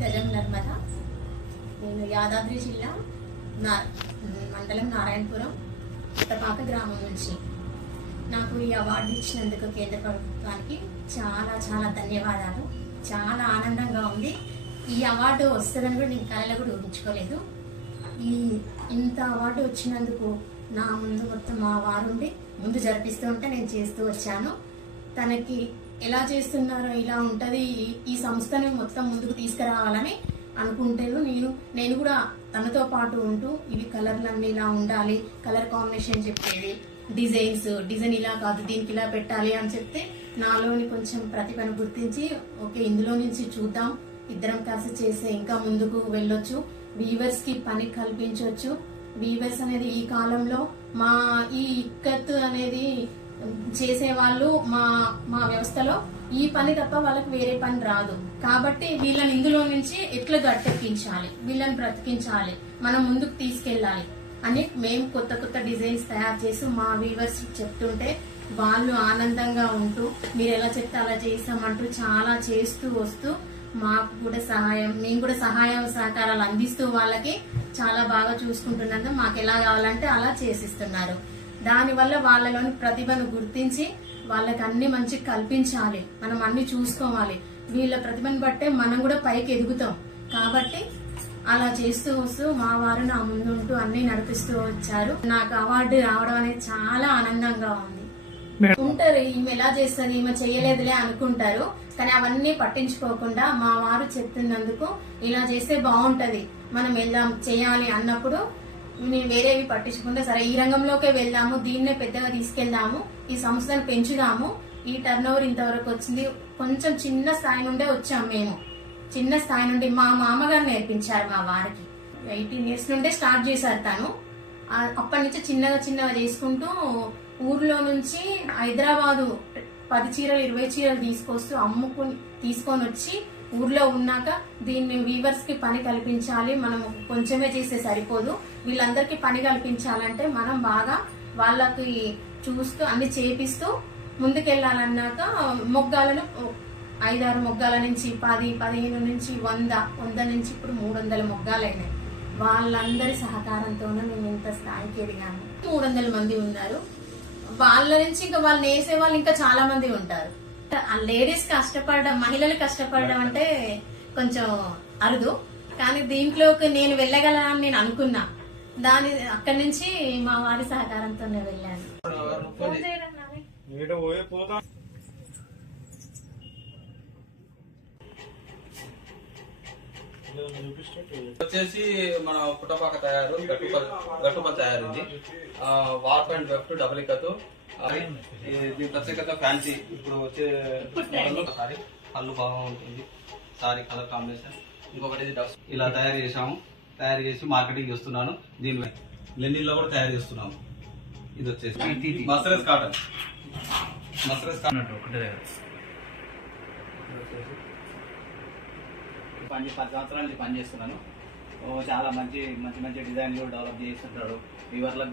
గజం నర్మద. నేను యాదాద్రి జిల్లా నా మండలం నారాయణపురం పుట్టపాక గ్రామం నుంచి. నాకు ఈ అవార్డు ఇచ్చినందుకు కేంద్ర ప్రభుత్వానికి చాలా చాలా ధన్యవాదాలు. చాలా ఆనందంగా ఉంది. ఈ అవార్డు వస్తుందని కూడా నేను కళలో కూడా ఊహించుకోలేదు. ఈ ఇంత అవార్డు వచ్చినందుకు నా ముందు మొత్తం మా వారుండి ముందు జరిపిస్తూ ఉంటే నేను చేస్తూ వచ్చాను. తనకి ఎలా చేస్తున్నారో ఇలా ఉంటుంది ఈ- సంస్థని మొత్తం ముందుకు తీసుకురావాలని అనుకుంటాను నేను. నేను కూడా తనతో పాటు ఉంటూ ఇవి కలర్లన్నీ ఇలా ఉండాలి కలర్ కాంబినేషన్ చెప్పేది డిజైన్స్ డిజైన్ ఇలా కాదు దీనికి ఇలా పెట్టాలి అని చెప్తే నాలోని కొంచెం ప్రతిభను గుర్తించి ఓకే ఇందులో నుంచి చూద్దాం ఇద్దరం కలిసి చేస్తే ఇంకా ముందుకు వెళ్ళొచ్చు వీవర్స్కి పని కల్పించవచ్చు వీవర్స్ అనేది ఈ కాలంలో మా ఈ ఇక్కత్ అనేది చేసే వాళ్ళు మా మా వ్యవస్థలో ఈ పని తప్ప వాళ్ళకి వేరే పని రాదు. కాబట్టి వీళ్ళని ఇందులో నుంచి ఎట్లా గట్టెక్కించాలి? వీళ్ళని బ్రతికించాలి? మనం ముందుకు తీసుకెళ్ళాలి? అని మేము కొత్త కొత్త డిజైన్స్ తయారు చేసి మా వీవర్స్ చెప్తుంటే వాళ్ళు ఆనందంగా ఉంటూ మీరు ఎలా చెప్తే అలా చేసామంటూ చాలా చేస్తూ వస్తూ మాకు కూడా సహాయం మేము కూడా సహాయం సహకారాలు అందిస్తూ వాళ్ళకి చాలా బాగా చూసుకుంటున్నందుకు మాకు ఎలా కావాలంటే అలా చేసిస్తున్నారు. దానివల్ల వాళ్ళలోని ప్రతిభను గుర్తించి వాళ్ళకి అన్ని మంచి కల్పించాలి. మనం అన్ని చూసుకోవాలి. వీళ్ళ ప్రతిభను బట్టే మనం కూడా పైకి ఎదుగుతాం. కాబట్టి అలా చేస్తూ వస్తూ మా వారు నా ముందు ఉంటూ అన్ని నడిపిస్తూ వచ్చారు. నాకు అవార్డు రావడం అనేది చాలా ఆనందంగా ఉంది. ఉంటారు ఈమె ఎలా చేస్తుంది ఈమె చేయలేదులే అనుకుంటారు. కానీ అవన్నీ పట్టించుకోకుండా మా వారు చెప్తున్నందుకు ఇలా చేస్తే బాగుంటది. మనం వెళ్దాం చేయాలి అన్నప్పుడు నేను వేరేవి పట్టించుకుంటే సరే ఈ రంగంలోకే వెళ్దాము దీన్నే పెద్దగా తీసుకెళ్దాము ఈ సంస్థను పెంచుదాము. ఈ టర్న్ ఓవర్ ఇంతవరకు వచ్చింది. కొంచెం చిన్న స్థాయి నుండే వచ్చాం మేము. చిన్న స్థాయి నుండి మా మామగారు నేర్పించారు మా వారికి. ఎయిటీన్ ఇయర్స్ నుండే స్టార్ట్ చేశారు తను. అప్పటి నుంచి చిన్నగా చిన్నగా చేసుకుంటూ ఊర్లో నుంచి హైదరాబాదు పది చీరలు ఇరవై చీరలు తీసుకొస్తూ అమ్ముకుని తీసుకొని వచ్చి ఊర్లో ఉన్నాక దీన్ని వీవర్స్కి పని కల్పించాలి. మనం కొంచెమే చేస్తే సరిపోదు. వీళ్ళందరికీ పని కల్పించాలంటే మనం బాగా వాళ్ళకి చూస్తూ అన్ని చేపిస్తూ ముందుకెళ్ళాలన్నాక మొగ్గాలను ఐదారు మొగ్గాల నుంచి పది పదిహేను నుంచి వంద వంద నుంచి ఇప్పుడు మూడు వందల మొగ్గాలైనాయి. వాళ్ళందరి సహకారంతోనే మేము ఇంత స్థాయికి ఎదిగాము మూడు వందల మంది ఉన్నారు. వాళ్ళ నుంచి ఇంకా వాళ్ళు నేసే వాళ్ళు ఇంకా చాలా మంది ఉంటారు. లేడీస్ కష్టపడడం మహిళలు కష్టపడడం అంటే కొంచెం అరుదు. కానీ దీంట్లోకి నేను వెళ్ళగలనని నేను అనుకున్నా. దాని అక్కడి నుంచి మా వారి సహకారంతో నేను వెళ్ళాను వచ్చేసి మన పుట్టపాక తయారు గట్టుపల్ గట్టుపల్ తయారు ఇది ఆ, warp and weft double ikat దీని ప్రత్యేకత ఫ్యాన్సీ? ఇప్పుడు వచ్చే సారీ కళ్ళు బాగా ఉంటుంది సారీ కలర్ కాంబినేషన్. ఇంకొకటి ఇలా తయారు చేసాము తయారు చేసి మార్కెటింగ్ చేస్తున్నాను. దీని లెనిన్లో కూడా తయారు చేస్తున్నాము. ఇది వచ్చేసి మసరస్ కాటన్. మసరస్ కాటన్. పని పది సంవత్సరాల నుంచి పని చేస్తున్నాను. ఓ చాలా మంచి మంచి మంచి డిజైన్లు డెవలప్ చేస్తుంటాడు. వివర్లకు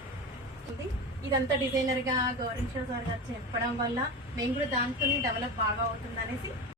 ఉంది ఇదంతా డిజైనర్గా గౌరీ షో సార్ గారు చెప్పడం వల్ల మేము కూడా దాంతో డెవలప్ బాగా అవుతుంది అనేసి